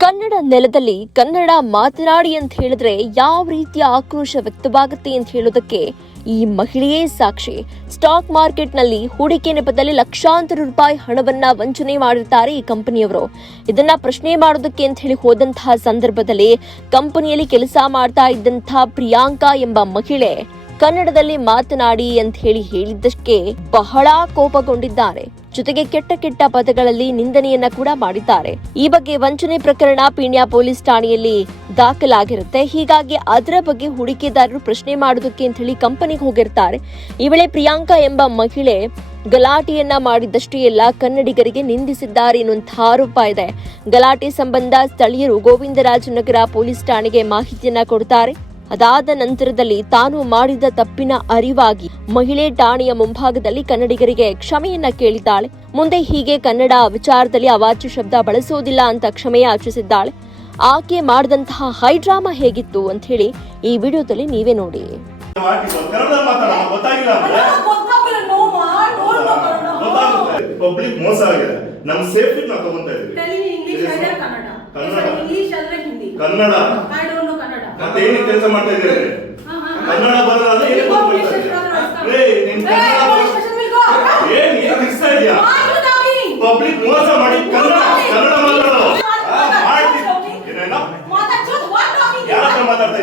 ಕನ್ನಡ ನೆಲದಲ್ಲಿ ಕನ್ನಡ ಮಾತನಾಡಿ ಅಂತ ಹೇಳಿದ್ರೆ ಯಾವ ರೀತಿಯ ಆಕ್ರೋಶ ವ್ಯಕ್ತವಾಗುತ್ತೆ ಅಂತ ಹೇಳೋದಕ್ಕೆ ಈ ಮಹಿಳೆಯೇ ಸಾಕ್ಷಿ. ಸ್ಟಾಕ್ ಮಾರ್ಕೆಟ್ನಲ್ಲಿ ಹೂಡಿಕೆ ನೆಪದಲ್ಲಿ ಲಕ್ಷಾಂತರ ರೂಪಾಯಿ ಹಣವನ್ನ ವಂಚನೆ ಮಾಡಿರ್ತಾರೆ ಈ ಕಂಪನಿಯವರು. ಇದನ್ನ ಪ್ರಶ್ನೆ ಮಾಡೋದಕ್ಕೆ ಅಂತ ಹೇಳಿ ಹೋದಂತಹ ಸಂದರ್ಭದಲ್ಲಿ ಕಂಪನಿಯಲ್ಲಿ ಕೆಲಸ ಮಾಡ್ತಾ ಇದ್ದಂತಹ ಪ್ರಿಯಾಂಕಾ ಎಂಬ ಮಹಿಳೆ ಕನ್ನಡದಲ್ಲಿ ಮಾತನಾಡಿ ಅಂತ ಹೇಳಿದ್ದಕ್ಕೆ ಬಹಳ ಕೋಪಗೊಂಡಿದ್ದಾರೆ. ಜೊತೆಗೆ ಕೆಟ್ಟ ಪದಗಳಲ್ಲಿ ನಿಂದನೆಯನ್ನ ಕೂಡ ಮಾಡಿದ್ದಾರೆ. ಈ ಬಗ್ಗೆ ವಂಚನೆ ಪ್ರಕರಣ ಪೀಣ್ಯ ಪೊಲೀಸ್ ಠಾಣೆಯಲ್ಲಿ ದಾಖಲಾಗಿರುತ್ತೆ. ಹೀಗಾಗಿ ಅದರ ಬಗ್ಗೆ ಹೂಡಿಕೆದಾರರು ಪ್ರಶ್ನೆ ಮಾಡೋದಕ್ಕೆ ಅಂತ ಹೇಳಿ ಕಂಪನಿಗೆ ಹೋಗಿರ್ತಾರೆ. ಈ ವೇಳೆ ಪ್ರಿಯಾಂಕಾ ಎಂಬ ಮಹಿಳೆ ಗಲಾಟೆಯನ್ನ ಮಾಡಿದ್ದಷ್ಟೇ ಎಲ್ಲ ಕನ್ನಡಿಗರಿಗೆ ನಿಂದಿಸಿದ್ದಾರೆ ಎನ್ನುವಂತಹ ಆರೋಪ ಇದೆ. ಗಲಾಟೆ ಸಂಬಂಧ ಸ್ಥಳೀಯರು ಗೋವಿಂದರಾಜನಗರ ಪೊಲೀಸ್ ಠಾಣೆಗೆ ಮಾಹಿತಿಯನ್ನ ಕೊಡ್ತಾರೆ. ಅದಾದ ನಂತರದಲ್ಲಿ ತಾನು ಮಾಡಿದ ತಪ್ಪಿನ ಅರಿವಾಗಿ ಮಹಿಳೆ ಠಾಣೆಯ ಮುಂಭಾಗದಲ್ಲಿ ಕನ್ನಡಿಗರಿಗೆ ಕ್ಷಮೆಯನ್ನ ಕೇಳಿದ್ದಾಳೆ. ಮುಂದೆ ಹೀಗೆ ಕನ್ನಡ ವಿಚಾರದಲ್ಲಿ ಅವಾಚ್ಯ ಶಬ್ದ ಬಳಸೋದಿಲ್ಲ ಅಂತ ಕ್ಷಮೆ ಯಾಚಿಸಿದ್ದಾಳೆ. ಆಕೆ ಮಾಡಿದಂತಹ ಹೈ ಡ್ರಾಮಾ ಹೇಗಿತ್ತು ಅಂತ ಹೇಳಿ ಈ ವಿಡಿಯೋದಲ್ಲಿ ನೀವೇ ನೋಡಿ. ಪಬ್ಲಿಕ್ ಮೋಸ ಆಗಿದೆ. ನಮ್ಮ ಸೇಫ್ಟಿ ನಾವು ತಗೊಂತಾ ಇದೀವಿ. ಕನ್ನಡ ಮತ್ತೆ ಏನು ಕೆಲಸ ಮಾಡ್ತಾ ಇದ್ದೀರಿ? ಕನ್ನಡ ಬರಲ್ಲ ಏನು ಮಾಡ್ತಾ ಇದೀಯಾ? ಪಬ್ಲಿಕ್ ಮೋಸ ಮಾಡಿ ಕನ್ನಡ ಮಾತಾಡೋ ಯಾರ ಹತ್ರ ಮಾತಾಡ್ತಾ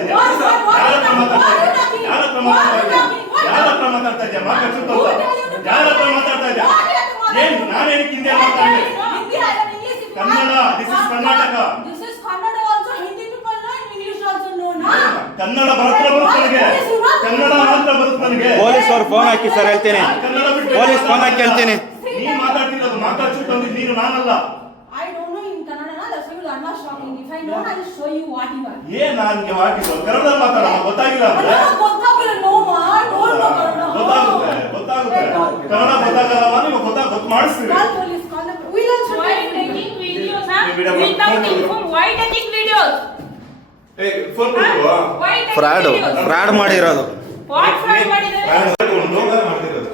ಇದ್ಯಾ? ಏನ್ ನಾನೇನಕ್ಕೆ ಹಿಂದೆ ಮಾತಾಡ್ತೀನಿ? Kannada, this is Karnataka. ಕನ್ನಡ ಮಾತ್ರ ಬರುತ್ತೆ ನನಗೆ. ಕನ್ನಡ ಮಾತ್ರ ಬರುತ್ತೆ ನನಗೆ. ಪೊಲೀಸ್ ಅವ್ರು ಫೋನ್ ಹಾಕಿ ಸರ್ ಹೇಳ್ತೀನಿ. ಪೊಲೀಸ್ ಫೋನ್ ಹಾಕಿ ಹೇಳ್ತೀನಿ. ನೀ ಮಾತಾಡ್ತಿರೋದು ಮಾತಾಡ್ಸುತ್ತಂದ್ರೆ ನೀನು ನಾನಲ್ಲ. ಏನ್ ನನಗೆ ಹಾಕಿದ್ದು ಕನ್ನಡ ಮಾತಾಡೋಣ ಗೊತ್ತಾಗಿಲ್ಲ ಅಂದ್ರೆ ಗೊತ್ತಾಗುತ್ತೆ. ಕನ್ನಡ ಗೊತ್ತಾಗಲ್ಲ ನೀವು ಗೊತ್ತು ಮಾಡಿಸ್ತೀವಿ. ಫ್ರಾಡ್ ಮಾಡಿರೋದು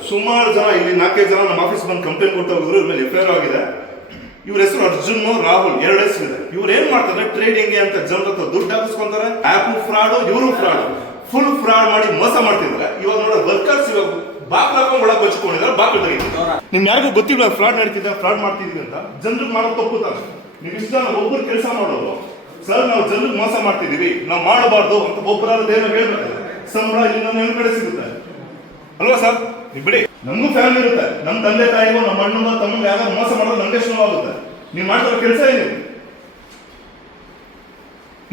ಸುಮಾರು ಜನ ಇಲ್ಲಿ 4-5 ಜನ ನಮ್ಮ ಆಫೀಸ್ ಬಂದು ಕಂಪ್ಲೇಂಟ್ ಕೊಟ್ಟು ಹೋಗಿದ್ರು. ಇವ್ರ ಮೇಲೆ ಎಫ್ಐಆರ್ ಆಗಿದೆ. ಇವ್ರ ಹೆಸರು ಅರ್ಜುನ್, ರಾಹುಲ್ 2 ಹೆಸರಿದೆ. ಇವ್ರು ಏನ್ ಮಾಡ್ತಾರೆ ಟ್ರೇಡಿಂಗ್ ಅಂತ ಜನರ ಹತ್ರ ದುಡ್ಡು ಹಾಕಿಸ್ಕೊಂತಾರೆ. ಆಪ್ ಫ್ರಾಡ್, ಇವರು ಫ್ರಾಡ್, ಫುಲ್ ಫ್ರಾಡ್ ಮಾಡಿ ಮೋಸ ಮಾಡ್ತಿದ್ದಾರೆ. ಇವಾಗ ನೋಡೋ ವರ್ಕರ್ಸ್ ಇವಾಗ ಬಾಕ್ಲ ಹಾಕೊಂಡು ಒಳಗೆ ಬಚ್ಕೊಂಡಿದ್ದಾರೆ. ಬಾಕ್ಲು ತೆಗಿತಾರೆ. ನಿಮ್ ಯಾರಿಗೂ ಗೊತ್ತಿಲ್ಲ ಫ್ರಾಡ್ ನಡೀತಿದ್ದ, ಫ್ರಾಡ್ ಮಾಡ್ತಿದ್ವಿ ಅಂತ. ಜನರಿಗೆ ಮಾಡೋದು ತಪ್ಪುತ್ತಾರೆ. ನೀವು ಇಷ್ಟ ಒಬ್ಬರು ಕೆಲಸ ಮಾಡೋದು ಸರ್ ನಾವು ಜನರಿಗೆ ಮೋಸ ಮಾಡ್ತಿದೀವಿ, ನಾವು ಮಾಡಬಾರ್ದು ಅಂತ ಒಬ್ಬರಾದ್ರು ಏನೋ ಹೇಳ್ಬೇಕು. ಸಂಬಳ ಇಲ್ಲಿ ನಮ್ಮ ಕಡೆ ಸಿಗುತ್ತೆ ಅಲ್ವಾ ಸರ್? ನೀವು ಬಿಡಿ. ನಮಗೂ ಫ್ಯಾಮಿಲಿ ಇರುತ್ತೆ. ನಮ್ಮ ತಂದೆ ತಾಯಿಗೂ ನಮ್ಮ ಅಣ್ಣನ ತಮ್ಮ ಯಾರು ಮೋಸ ಮಾಡೋದು ನಮ್ಗೆ ನೋವಾಗುತ್ತೆ. ನೀವು ಮಾಡ್ತಿರೋ ಕೆಲಸ ಏನಿದೆ?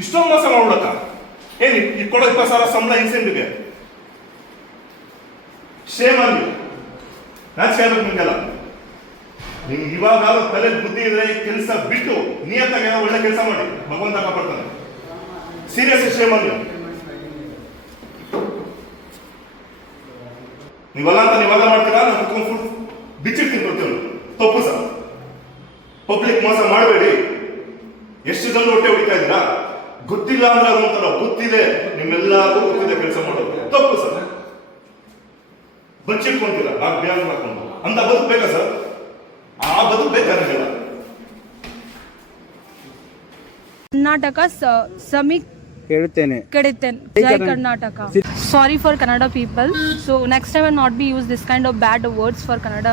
ಇಷ್ಟೊಂದು ಮೋಸ ಮಾಡ್ಬಿಡಕ್ಕ ಏನಿ? ಈ ಕೊಡೋ 20,000 ಸಂಬಳ ಇನ್ಸೆಂಟಿವ್ಗೆ ಶೇಮ್ ಆಗಿ ನಾಚಿಕೆ ಆಗ್ಬೇಕು ನಿಮ್ಗೆಲ್ಲ. ನಿಮ್ಗೆ ಇವಾಗ ತಲೆ ಬುದ್ಧಿ ಇದ್ರೆ ಕೆಲಸ ಬಿಟ್ಟು ನಿಯತ್ತಾಗಿ ಒಳ್ಳೆ ಕೆಲಸ ಮಾಡಿ, ಭಗವಂತ ಕಾಪಾಡ್ತಾನೆ. ಸೀರಿಯಸ್ ಶೇಮ್ ಆಗಿ ನೀವಲ್ಲ ಅಂತ ನೀವಾಗ ಮಾಡ್ತೀರಾ. ನಾನು ಕುತ್ಕೊಂಡು ಫುಲ್ ಬಿಚ್ಚಿಡ್ತೀನಿ ಪ್ರತಿಯೊಂದು. ತಪ್ಪು ಸರ್. ಪಬ್ಲಿಕ್ ಮೋಸ ಮಾಡಬೇಡಿ. ಎಷ್ಟು ಜನ ಹೊಟ್ಟೆ ಹೊಡಿತಾ ಇದ್ದೀರಾ? ಗೊತ್ತಿಲ್ಲ ಅಂದ್ರೆ ಒಂಥರ ಗೊತ್ತಿದೆ, ನಿಮ್ಮೆಲ್ಲರಿಗೂ ಗೊತ್ತಿದೆ ಕೆಲಸ ಮಾಡೋದು. ತಪ್ಪು ಸರ್. ಬಚ್ಚಿಟ್ಕೊಂತೀರಾ ಬ್ಯಾನ್ ಮಾಡ್ಕೊಂಡು ಅಂತ ಬದುಕಬೇಕಾ ಸರ್? ಆ ಬದುಕಬೇಕಾಗಿಲ್ಲ. Karnataka ಸಮೀಕ್ Kediten. Jai Karnataka. Sorry for Kannada people. So next time I will not be use this kind of bad words for Kannada.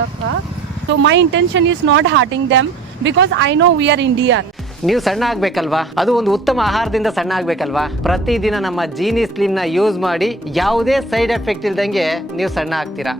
So my intention is not hurting them because I know we are Indian. ನೀವು ಸಣ್ಣ ಆಗ್ಬೇಕಲ್ವಾ? ಅದು ಒಂದು ಉತ್ತಮ ಆಹಾರದಿಂದ ಸಣ್ಣ ಆಗ್ಬೇಕಲ್ವಾ? ಪ್ರತಿದಿನ ನಮ್ಮ Jeeni slim ನ ಯೂಸ್ ಮಾಡಿ ಯಾವುದೇ ಸೈಡ್ ಎಫೆಕ್ಟ್ ಇಲ್ದಂಗೆ ನೀವು ಸಣ್ಣ ಆಗ್ತೀರಾ.